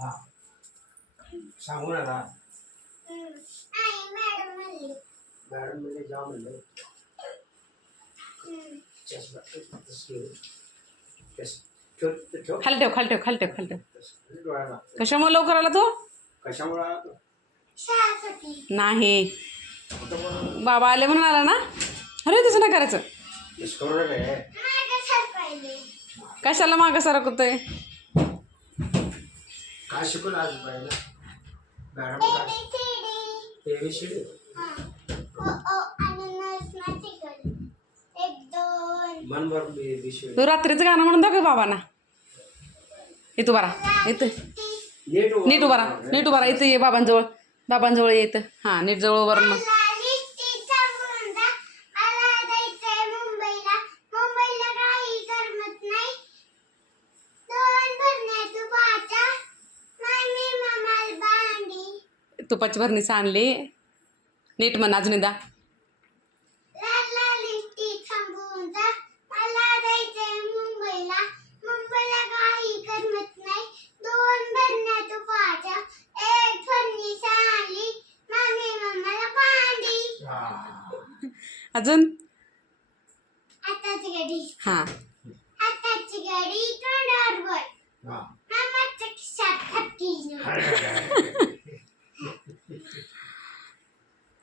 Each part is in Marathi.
हा सांगू नका मॅडम म्हणजे जा म्हणलं खाली ठेव खाली ठेव खाली ठेव खाली ठेव. कशामुळे लवकर आला तो? कशामुळे आला तो? नाही बाबा आले म्हणून आला ना. अरे तसं नाही करायचं. कशाला मागं सरकतोय? काय शिकवलं आज बाईला मॅडम? तू रात्रीचं गाणं म्हणून दाखव बाबांना. येतो बरा इथं नीट उभा राहा नीट उभा राहा. इथं ये बाबांजवळ बाबांजवळ ये इथं. हां नीट जवळ उभं राहा. तुपाची भरणीच आणली. नीट म्हण अजून एकदा. अजून हां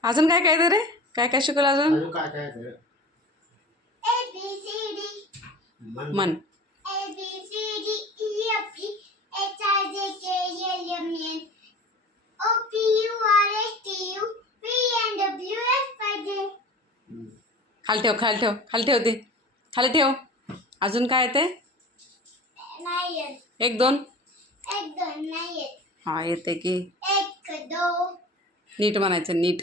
अजून काय काय रे काय काय शिकवलं अजून? काय काय मन खाली ठेव खाली ठेव खाली ठेव ते खाली ठेव. अजून काय ते? एक दोन हा येते की नीट म्हणायचं नीट.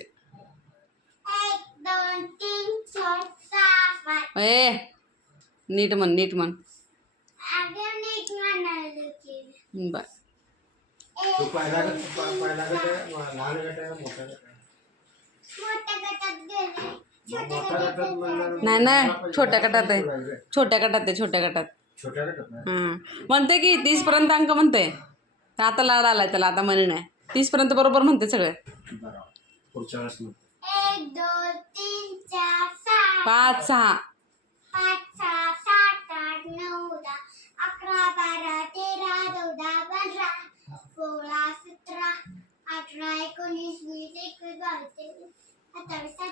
ए नीट म्हण नीट म्हण. बर नाही नाही छोट्या गटात आहे. छोट्या गटात आहे छोट्या गटात. हां म्हणते की 30 पर्यंत अंक म्हणते. आता लाड आलाय त्याला आता म्हणे नाही 30 पर्यंत बरोबर म्हणते सगळे. 5 6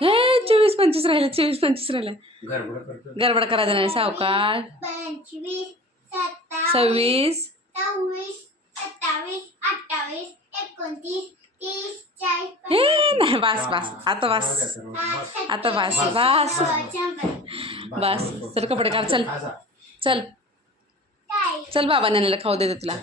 हे 24 25 राहिले 24 25 राहिले. गडबड करायचं नाही सावकाश. 26 27 हे नाही बस बस आता बस आता बस बस बस. चल कपडे काढ चल चल चल बाबा नेलेला खाऊ देते तुला.